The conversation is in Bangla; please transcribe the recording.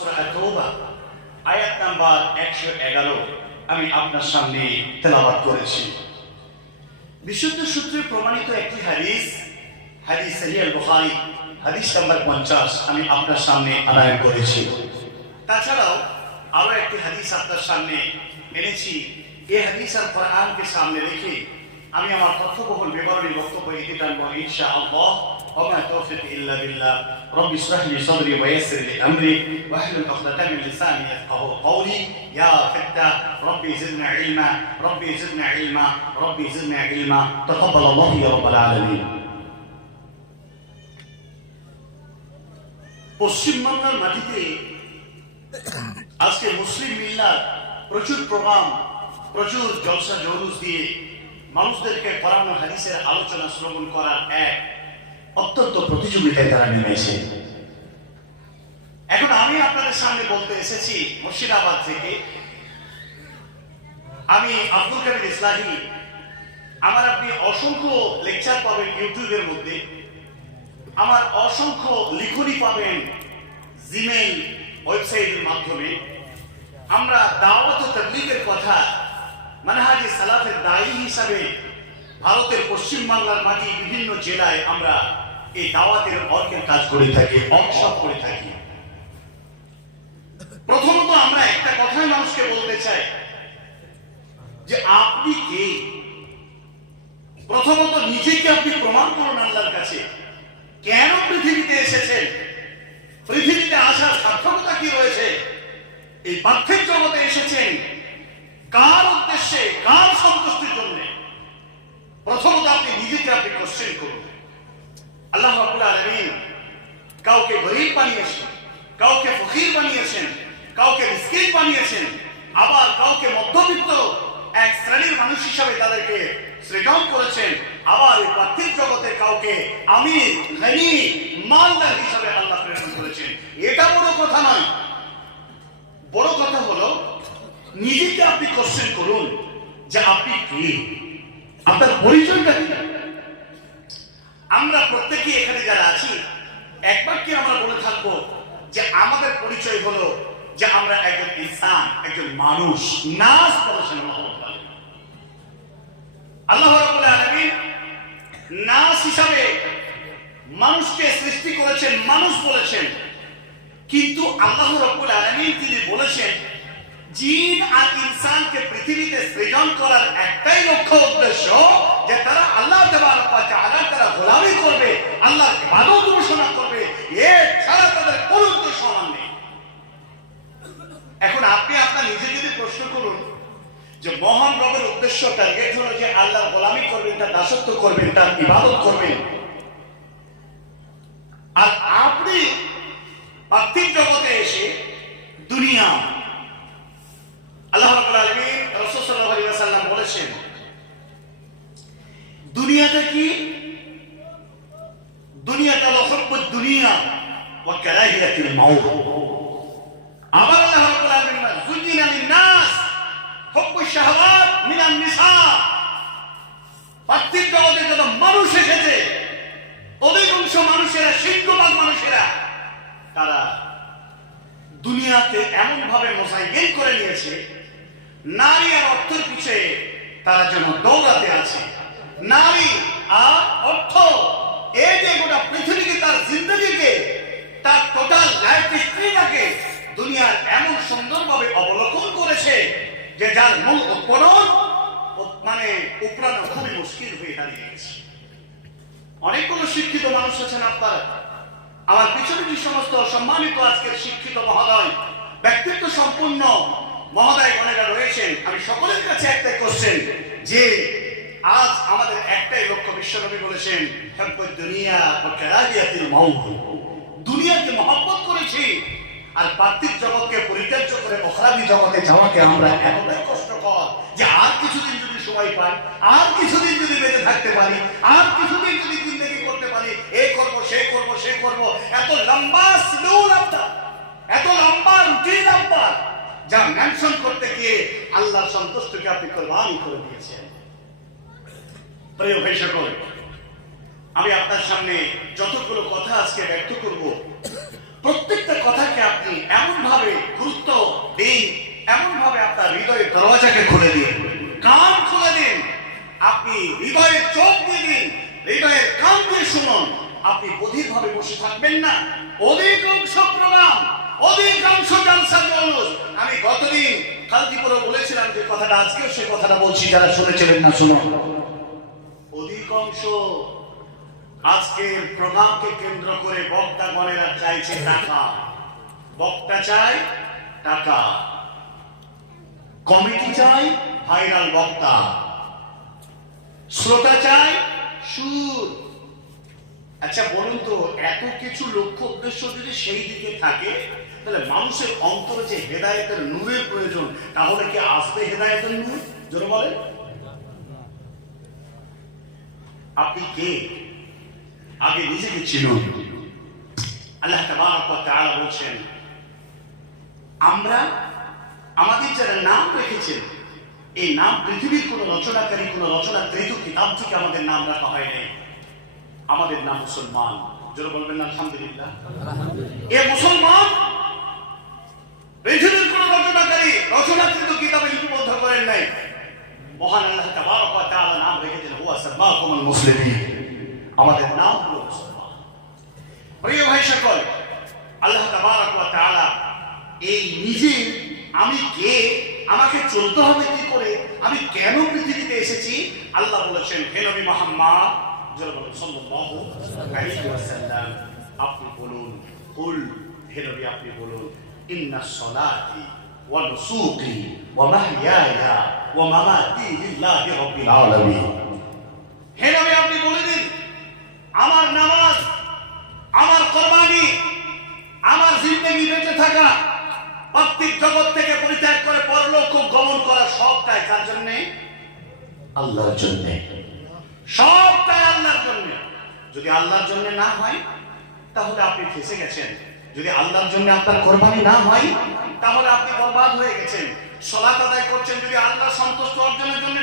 সূরা তাওবা আয়াত নাম্বার 111 আমি আপনার সামনে তেলাওয়াত করেছি। বিশুদ্ধ সূত্রে প্রমাণিত একটি হাদিস, হাদিস সহিহ আল-বুখারী হাদিস নাম্বার 50 আমি আপনার সামনে আনায়ন করেছি। তাছাড়াও আরো একটি হাদিস আপনার সামনে এনেছি। এই হাদিস আর কোরআনকে সামনে রেখে আমি আমার তথ্যবহুল বিবরণী বক্তব্য ইতি টানব ইনশাআল্লাহ। وما توفيق إلا بالله رب اشرح لي صدري ويسر لي أمري واحلل عقدة من لساني يفقهوا قولي يا فتاح ربي زدنا علما ربي زدنا علما ربي زدنا علما تقبل الله يا رب العالمين। পশ্চিম বাংলার মাটিতে আজকে মুসলিম মিল্লাত প্রচুর প্রোগ্রাম, প্রচুর জলসা জৌলুস দিয়ে মানুষদেরকে কোরআন ও হাদিসের আলোচনা শ্রবণ করার এক অত্যন্ত প্রতিযোগিতায় তারা নেমেছে। এখন আমি আপনাদের সামনে বলতে এসেছি মুর্শিদাবাদ থেকে। আমি আব্দুল কাদের ইসলাহি। আমার আপনি অসংখ্য লেকচার পাবেন ইউটিউবের মধ্যে, আমার অসংখ্য লিখনি পাবেন জিমেইল ওয়েবসাইটের মাধ্যমে। আমরা দাওয়াত ও তাবলীগের কথা মানহাজে সালাফের দায়ী হিসাবে ভারতের পশ্চিম বাংলার মাটি বিভিন্ন জেলায় আমরা এই দাওয়াতের অর্কের কাজ করে থাকি, অংশ করে থাকি। প্রথমত আমরা একটা কথাই মানুষকে বলতে চাই যে আপনি কে। প্রথমত নিজেকে আপনি প্রমাণ করুন আল্লাহর কাছে। কেন পৃথিবীতে এসেছেন? পৃথিবীতে আসার সার্থকতা কি রয়েছে? এই পার্থিব জগতে এসেছেন কার উদ্দেশ্যে, কার সন্তুষ্টির জন্য? প্রথমত আপনি নিজেকে আপনি কোশ্চেন করুন। আল্লাহ রাব্বুল আলামিন কাউকে গরীব বানিয়েছেন, কাউকে ফকির বানিয়েছেন, কাউকে মিসকিন বানিয়েছেন, আবার কাউকে মধ্যবিত্ত এক শ্রেণীর মানুষ হিসাবে তাদেরকে সৃজন করেছেন। আবার এই পার্থিব জগতে কাউকে আমির, গনি, মালদার হিসাবে আল্লাহ প্রেরণ করেছেন। এটা বড় কথা নয়। বড় কথা হলো নিজেকে আপনি কোশ্চেন করুন যে আপনি কে, আপনার পরিচয়টা কি। আমরা প্রত্যেকেই এখানে যারা আছি একবার কি আমরা বলে থাকবো যে আমাদের পরিচয় হলো যে আমরা একজন ইনসান, একজন মানুষ। নাস বলেছেন আল্লাহ রাব্বুল আলামিন নাস হিসাবে মানুষকে সৃষ্টি করেছেন, মানুষ বলেছেন। কিন্তু আল্লাহ রাব্বুল আলামিন তিনি বলেছেন জিন আর ইনসানকে পৃথিবীতে সৃজন করার একটাই লক্ষ্য উদ্দেশ্য যে তারা আল্লাহ তাবারক ওয়া তাআলার তারা গোলামি করবে, আল্লাহর ইবাদত উপাসনা করবে। এর ছাড়া তাদের কোনো উদ্দেশ্য নেই। এখন আপনি আপনার নিজে যদি প্রশ্ন করুন যে মহান রবের উদ্দেশ্য টার্গেট হলো যে আল্লাহর গোলামি করবেন, তার দাসত্ব করবেন, তার ইবাদত করবেন, আর আপনি পার্থিব জগতে এসে দুনিয়া, আল্লাহ রাব্বুল আলামিন রাসূল সাল্লাল্লাহু আলাইহি ওয়াসাল্লাম বলেছেন দুনিয়াটা কি? দুনিয়াটা হলো হুব্বুদ দুনিয়া ওয়া কারাহিয়াতুল মাউত। আবার আল্লাহ রাব্বুল আলামিন যুযিনা লিন-নাস হুব্বুশ শাহাওয়াত মিনান নিসা। পার্থিব জগতে যত মানুষ এসেছে অধিকাংশ মানুষেরা, সিংহভাগ মানুষেরা তারা দুনিয়াতে এমন ভাবে মোসাইগেন করে নিয়েছে, নারী আর অর্থের পিছে তারা যেন দৌড়াতে আছে। নারী আর অর্থ এই যে গোটা পৃথিবীকে, তার জিন্দগিকে, তার টোটাল লাইফ হিস্ট্রিটাকে দুনিয়ার এমন সুন্দরভাবে অবলোকন করেছে যে যার মূল উপকরণ উপরানো খুবই মুশকিল হয়ে দাঁড়িয়ে গেছে। অনেকগুলো শিক্ষিত মানুষ আছেন আপনার আমার পিছনে যে সমস্ত সম্মানিত আজকের শিক্ষিত মহোদয়, ব্যক্তিত্ব সম্পূর্ণ মহোদয় গণেরা রয়েছেন। আমি সকলের কাছে একটাই কোশ্চেন যে আজ আমাদের একটাই লক্ষ্য। বিশ্বনবী বলেছেন হুব্বুদ দুনিয়া ওয়া কারাহিয়াতুল মাউত। দুনিয়াকে মহব্বত করেছি আর পার্থিব জগৎকে পরিত্যাজ্য করে উখরাবি জগতে যাওয়াকে আমরা এতটাই কষ্টকর যে আর কিছুদিন যদি সময় পাই, আর কিছুদিন যদি বেঁচে থাকতে পারি, আর কিছুদিন যদি জিন্দেগি করতে পারি, এই করব, সেই করব, সে করব, এত লম্বা শিডিউল আপনার, এত লম্বা রুটিন আপনার, যা মেনশন করতে গিয়ে আল্লাহর সন্তুষ্টিকে আপনি কোরবানি করে দিয়েছেন। প্রিয় ভাই সকল, আমি আপনার সামনে যতগুলো কথা আজকে ব্যক্ত করব, প্রত্যেকটা কথাকে আপনি এমন ভাবে দরওয়াজাকে খুলে দিন, কান খুলে দিন, আপনি হৃদয়ের চোখ দিয়ে দিন, হৃদয়ের কান দিয়ে শুনুন। আপনি বধির ভাবে বসে থাকবেন না। অধিকাংশ প্রোগ্রাম, অধিকাংশ জালসা জলুস, আমি গতদিন কালদিপুরে বলেছিলাম যে কথাটা, আজকেও সে কথাটা বলছি, যারা শুনেছিলেন না শুনুন। অধিকাংশ আজকের প্রোগ্রামকে কেন্দ্র করে বক্তাগণেরা চাইছে টাকা। বক্তা চায় টাকা, কমিটি চায় ভাইরাল বক্তা, শ্রোতা চায় সুর। আচ্ছা বলুন তো, এত কিছু লক্ষ্য উদ্দেশ্য যদি সেই দিকে থাকে, তাহলে মানুষের অন্তরে যে হেদায়েতের নূরের প্রয়োজন, তাহলে কি আসবে হেদায়েতের নূর? জোরে বলেন। আপনি কে? আগে নিজেকে চিনুন। আল্লাহ তাবারক ওয়া তাআলা বলছেন, আমরা আমাদের যারা নাম রেখেছেন, এই নাম পৃথিবীর কোন রচনাকারী, কোন রচনাকৃত কিতাব থেকে আমাদের নাম রাখা হয় নাই। আমাদের নাম মুসলমান। যারা বলবেন আলহামদুলিল্লাহ। এ মুসলমান পৃথিবীর কোন রচনাকারী রচনাকৃত কিতাবে লিপিবদ্ধ করেন নাই। মহান আল্লাহ তাবারক ওয়া তাআলা নাম রেখেছেন হুয়া সাম্মাকুমুল মুসলিমিন। আমাদের নাম হলো মুসলমান। প্রিয় ভাই সকল, আল্লাহ তাবারক ওয়া তাআলা এই নিজে আমি কে, আমাকে চলতে হবে কি করে, আমি কেন পৃথিবীতে এসেছি, আল্লাহ বলেছেন হে নবী মুহাম্মদ সাল্লাল্লাহু আলাইহি ওয়াসাল্লাম, আপনি বলুন, কুল, হে নবী আপনি বলুন, ইন্নাস সালাতি ওয়া নুসুকি ওয়া মাহইয়ায়া ওয়া মামাতি লিল্লাহি রাব্বিল আলামিন। হে নবী আপনি বলে দিন, আমার নামাজ, আমার কুরবানি, আমার জিন্দেগি বেঁচে থাকা, পার্থিব জগৎ থেকে পরিত্যাগ করে পরলোক গমন করা, সবটাই কার জন্য? আল্লাহর জন্য। সবটাই আল্লাহর জন্য। যদি আল্লাহর জন্য না হয়, তাহলে আপনি ফেঁসে গেছেন। যদি আল্লাহর জন্য আপনার কুরবানি না হয়, তাহলে আপনি বরবাদ হয়ে গেছেন। সালাত আদায় করছেন যদি আল্লাহর সন্তুষ্ট অর্জনের জন্য